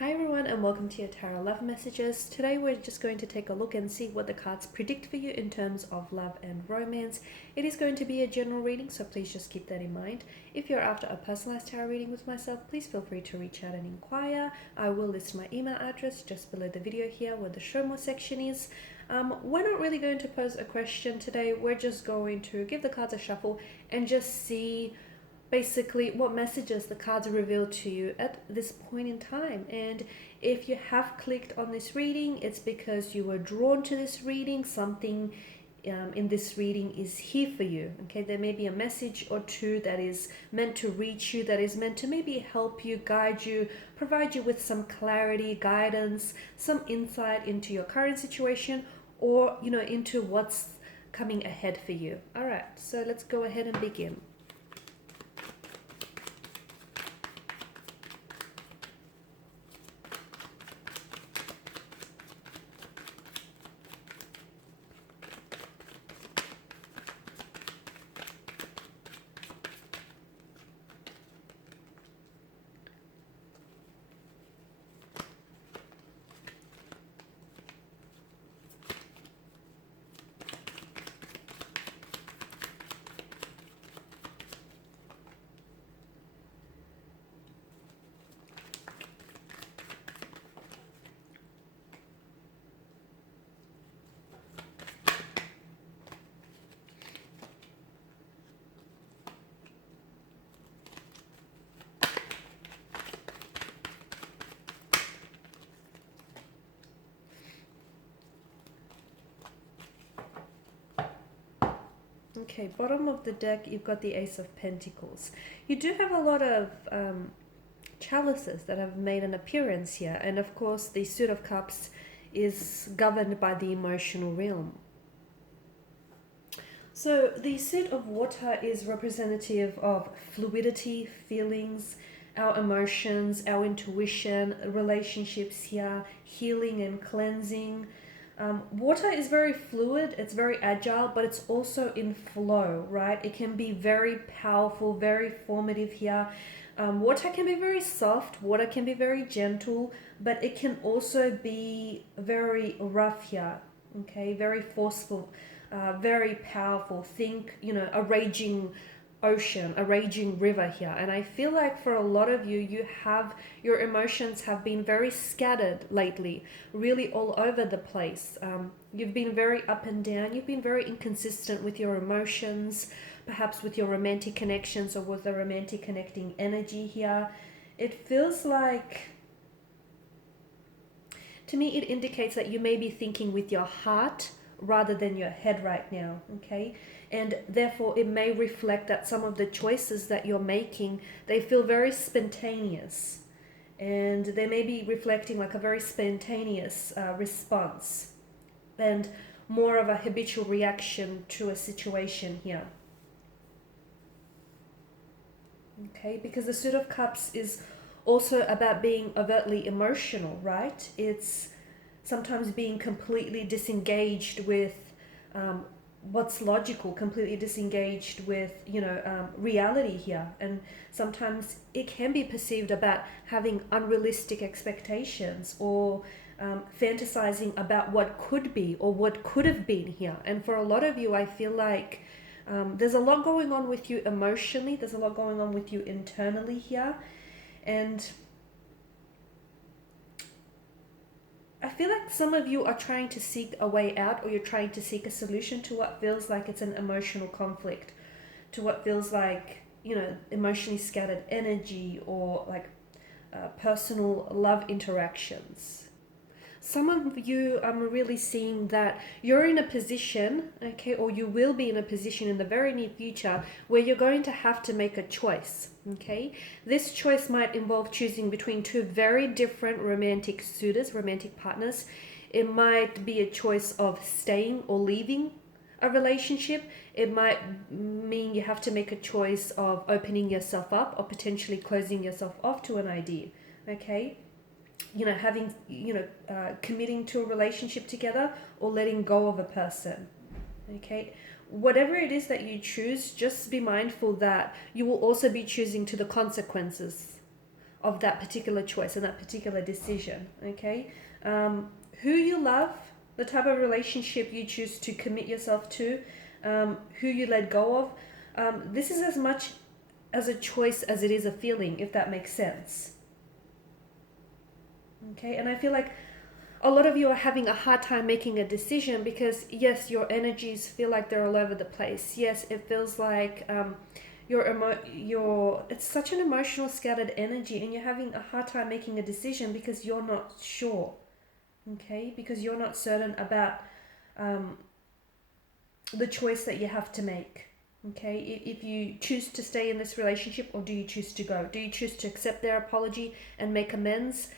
Hi everyone and welcome to your Tarot Love Messages. Today we're just going to take a look and see what the cards predict for you in terms of love and romance. It is going to be a general reading, so please just keep that in mind. If you're after a personalized tarot reading with myself, please feel free to reach out and inquire. I will list my email address just below the video here where the show more section is. We're not really going to pose a question today. We're just going to give the cards a shuffle and just see basically what messages the cards reveal to you at this point in time. And if you have clicked on this reading, it's because you were drawn to this reading. Something in this reading is here for you. Okay, there may be a message or two that is meant to reach you, that is meant to maybe help you, guide you, provide you with some clarity, guidance, some insight into your current situation, or into what's coming ahead for you. All right, so let's go ahead and begin. Okay, bottom of the deck, you've got the Ace of Pentacles. You do have a lot of chalices that have made an appearance here. And of course, the Suit of Cups is governed by the emotional realm. So the Suit of Water is representative of fluidity, feelings, our emotions, our intuition, relationships here, healing and cleansing. Water is very fluid, it's very agile, but it's also in flow, right? It can be very powerful, very formative here. Water can be very soft, water can be very gentle, but it can also be very rough here, okay? Very forceful, very powerful. Think, a raging ocean, a raging river here. And I feel like for a lot of you, your emotions have been very scattered lately, really all over the place. You've been very up and down. You've been very inconsistent with your emotions, perhaps with your romantic connections or with the romantic connecting energy here. It feels like, to me, it indicates that you may be thinking with your heart rather than your head right now, okay? And therefore it may reflect that some of the choices that you're making, they feel very spontaneous, and they may be reflecting like a very spontaneous response and more of a habitual reaction to a situation here. Okay, because the Suit of Cups is also about being overtly emotional, right? It's sometimes being completely disengaged with what's logical, completely disengaged with reality here. And sometimes it can be perceived about having unrealistic expectations or fantasizing about what could be or what could have been here. And for a lot of you, I feel like there's a lot going on with you emotionally, there's a lot going on with you internally here. And I feel like some of you are trying to seek a way out, or you're trying to seek a solution to what feels like it's an emotional conflict, to what feels like, emotionally scattered energy, or like personal love interactions. Some of you, I'm really seeing that you're in a position, okay, or you will be in a position in the very near future where you're going to have to make a choice, okay? This choice might involve choosing between two very different romantic suitors, romantic partners. It might be a choice of staying or leaving a relationship. It might mean you have to make a choice of opening yourself up or potentially closing yourself off to an idea, okay? Having, committing to a relationship together or letting go of a person, okay? Whatever it is that you choose, just be mindful that you will also be choosing to the consequences of that particular choice and that particular decision. Okay, who you love, the type of relationship you choose to commit yourself to, who you let go of. This is as much as a choice as it is a feeling, if that makes sense. Okay, and I feel like a lot of you are having a hard time making a decision because yes, your energies feel like they're all over the place. Yes, it feels like it's such an emotional scattered energy, and you're having a hard time making a decision because you're not sure. Okay, because you're not certain about the choice that you have to make. Okay, if you choose to stay in this relationship, or do you choose to go? Do you choose to accept their apology and make amends,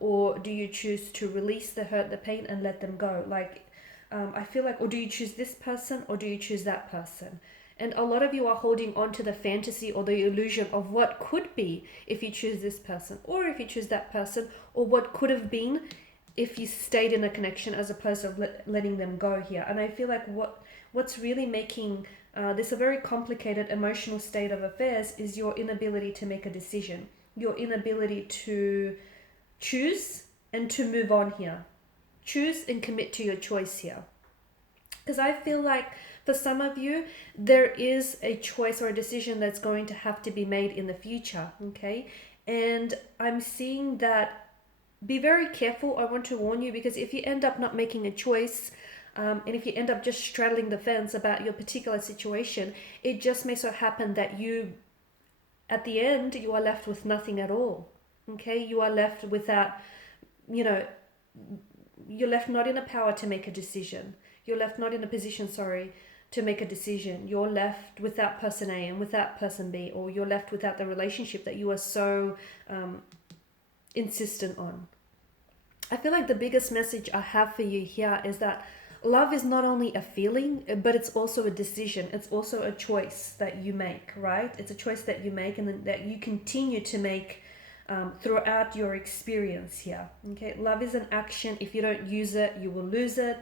or do you choose to release the hurt, the pain, and let them go? Like, I feel like, or do you choose this person, or do you choose that person? And a lot of you are holding on to the fantasy or the illusion of what could be if you choose this person, or if you choose that person, or what could have been if you stayed in a connection, as opposed to letting them go here. And I feel like what's really making this a very complicated emotional state of affairs is your inability to make a decision, your inability to choose and to move on here. Choose and commit to your choice here. Because I feel like for some of you, there is a choice or a decision that's going to have to be made in the future, okay? And I'm seeing that, be very careful. I want to warn you, because if you end up not making a choice, and if you end up just straddling the fence about your particular situation, it just may so happen that you, at the end, you are left with nothing at all. Okay, you are left without, you're left not in a power to make a decision. You're left not in a position, to make a decision. You're left without person A and without person B, or you're left without the relationship that you are so insistent on. I feel like the biggest message I have for you here is that love is not only a feeling, but it's also a decision. It's also a choice that you make, right? It's a choice that you make and that you continue to make throughout your experience here. Okay, love is an action. If you don't use it, you will lose it.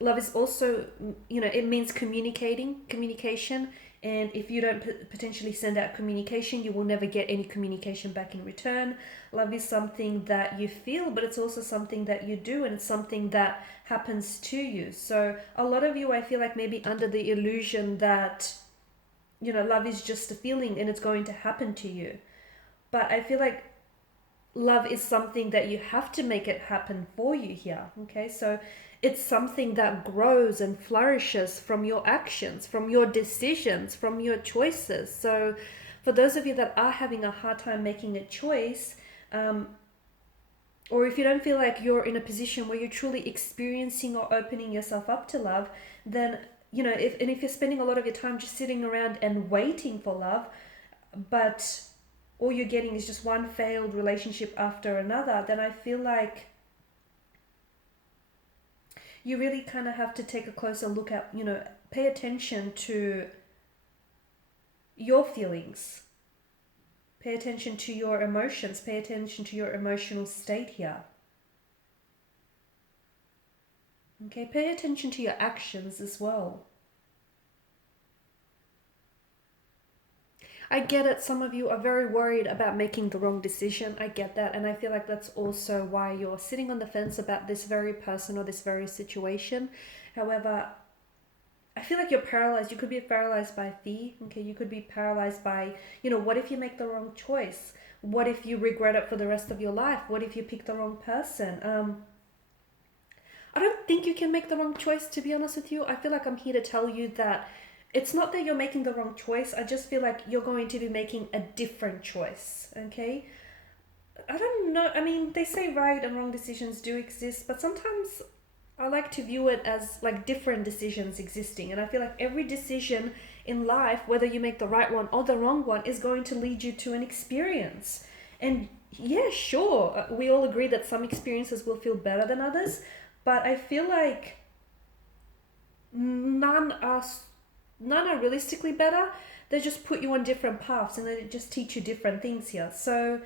Love is also, it means communication. And if you don't potentially send out communication, you will never get any communication back in return. Love is something that you feel, but it's also something that you do, and it's something that happens to you. So a lot of you, I feel like, maybe under the illusion that, love is just a feeling and it's going to happen to you. But I feel like love is something that you have to make it happen for you here. Okay, so it's something that grows and flourishes from your actions, from your decisions, from your choices. So for those of you that are having a hard time making a choice, or if you don't feel like you're in a position where you're truly experiencing or opening yourself up to love, then, if you're spending a lot of your time just sitting around and waiting for love, but all you're getting is just one failed relationship after another, then I feel like you really kind of have to take a closer look at, pay attention to your feelings. Pay attention to your emotions. Pay attention to your emotional state here. Okay, pay attention to your actions as well. I get it, some of you are very worried about making the wrong decision. I get that, and I feel like that's also why you're sitting on the fence about this very person or this very situation. However, I feel like you're paralyzed. You could be paralyzed by fear. Okay, you could be paralyzed by, what if you make the wrong choice? What if you regret it for the rest of your life? What if you pick the wrong person? I don't think you can make the wrong choice, to be honest with you. I feel like I'm here to tell you that it's not that you're making the wrong choice. I just feel like you're going to be making a different choice, okay? I don't know. I mean, they say right and wrong decisions do exist, but sometimes I like to view it as like different decisions existing. And I feel like every decision in life, whether you make the right one or the wrong one, is going to lead you to an experience. And yeah, sure, we all agree that some experiences will feel better than others, but I feel like none are realistically better. They just put you on different paths and they just teach you different things here. So,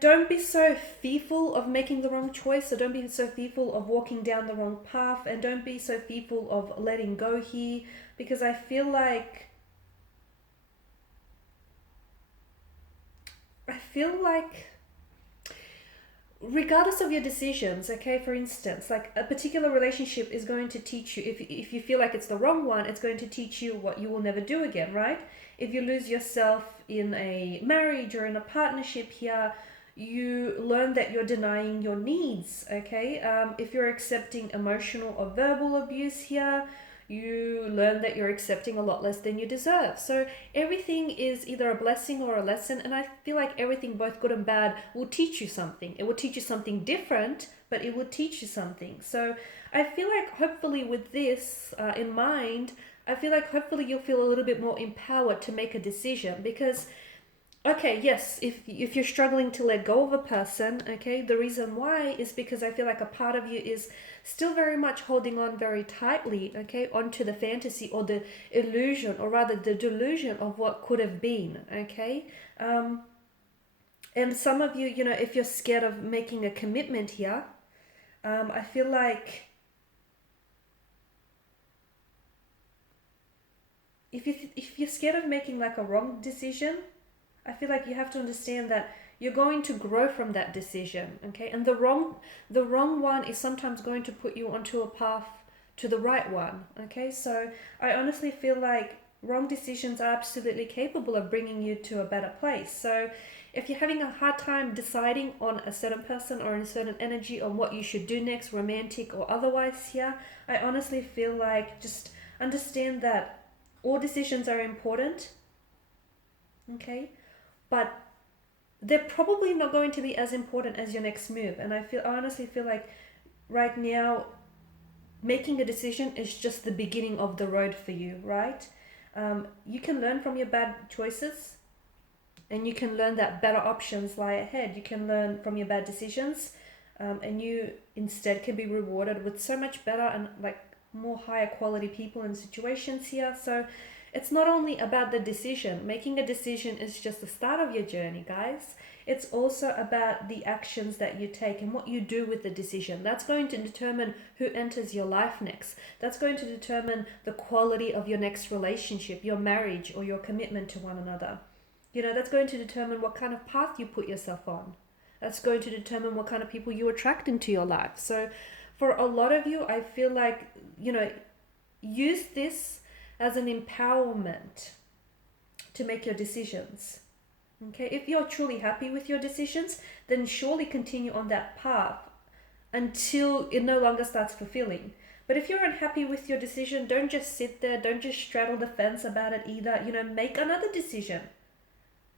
don't be so fearful of making the wrong choice, or don't be so fearful of walking down the wrong path, and don't be so fearful of letting go here, because I feel like I feel like regardless of your decisions, okay, for instance, like a particular relationship is going to teach you, if you feel like it's the wrong one, it's going to teach you what you will never do again, right? If you lose yourself in a marriage or in a partnership here, you learn that you're denying your needs, okay? If you're accepting emotional or verbal abuse here, you learn that you're accepting a lot less than you deserve. So everything is either a blessing or a lesson, and I feel like everything, both good and bad, will teach you something. It will teach you something different, but it will teach you something. So I feel like hopefully with this in mind, I feel like hopefully you'll feel a little bit more empowered to make a decision, because okay, yes, if you're struggling to let go of a person, okay, the reason why is because I feel like a part of you is still very much holding on very tightly, okay, onto the fantasy or the illusion, or rather the delusion of what could have been, okay? And some of you, you know, if you're scared of making a commitment here, I feel like if you're scared of making like a wrong decision, I feel like you have to understand that you're going to grow from that decision, okay? And the wrong one is sometimes going to put you onto a path to the right one, okay? So I honestly feel like wrong decisions are absolutely capable of bringing you to a better place. So if you're having a hard time deciding on a certain person or in a certain energy on what you should do next, romantic or otherwise here, I honestly feel like just understand that all decisions are important, okay? But they're probably not going to be as important as your next move. And I honestly feel like right now making a decision is just the beginning of the road for you, right? You can learn from your bad choices, and you can learn that better options lie ahead. You can learn from your bad decisions, and you instead can be rewarded with so much better and like more higher quality people and situations here. So it's not only about the decision. Making a decision is just the start of your journey, guys. It's also about the actions that you take and what you do with the decision. That's going to determine who enters your life next. That's going to determine the quality of your next relationship, your marriage, or your commitment to one another. You know, that's going to determine what kind of path you put yourself on. That's going to determine what kind of people you attract into your life. So for a lot of you, I feel like, you know, use this as an empowerment to make your decisions. Okay, if you're truly happy with your decisions, then surely continue on that path until it no longer starts fulfilling. But if you're unhappy with your decision, don't just sit there, don't just straddle the fence about it either. You know, make another decision.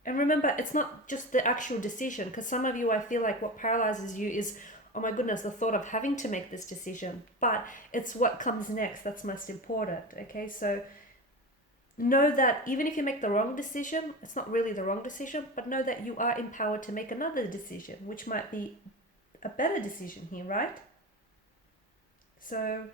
And remember, it's not just the actual decision, because some of you, I feel like what paralyzes you is, oh my goodness, the thought of having to make this decision. But it's what comes next that's most important, okay? So know that even if you make the wrong decision, it's not really the wrong decision, but know that you are empowered to make another decision, which might be a better decision here, right? So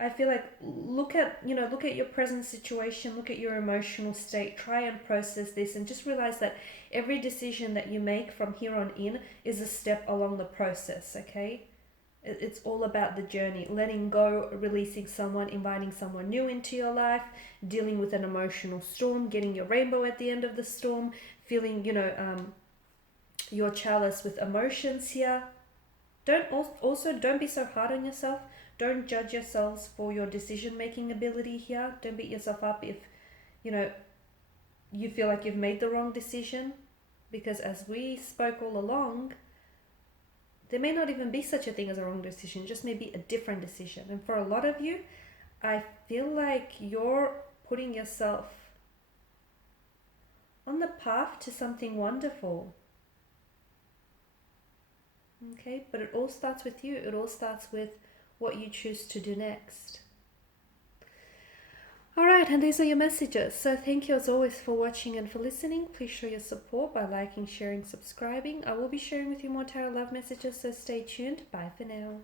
I feel like look at your present situation, look at your emotional state, try and process this, and just realize that every decision that you make from here on in is a step along the process, okay? It's all about the journey, letting go, releasing someone, inviting someone new into your life, dealing with an emotional storm, getting your rainbow at the end of the storm, feeling, your chalice with emotions here. Don't be so hard on yourself. Don't judge yourselves for your decision-making ability here. Don't beat yourself up if, you feel like you've made the wrong decision, because as we spoke all along, there may not even be such a thing as a wrong decision, just maybe a different decision. And for a lot of you, I feel like you're putting yourself on the path to something wonderful. Okay, but it all starts with you. It all starts with what you choose to do next. Alright, and these are your messages. So thank you as always for watching and for listening. Please show your support by liking, sharing, subscribing. I will be sharing with you more tarot love messages, so stay tuned. Bye for now.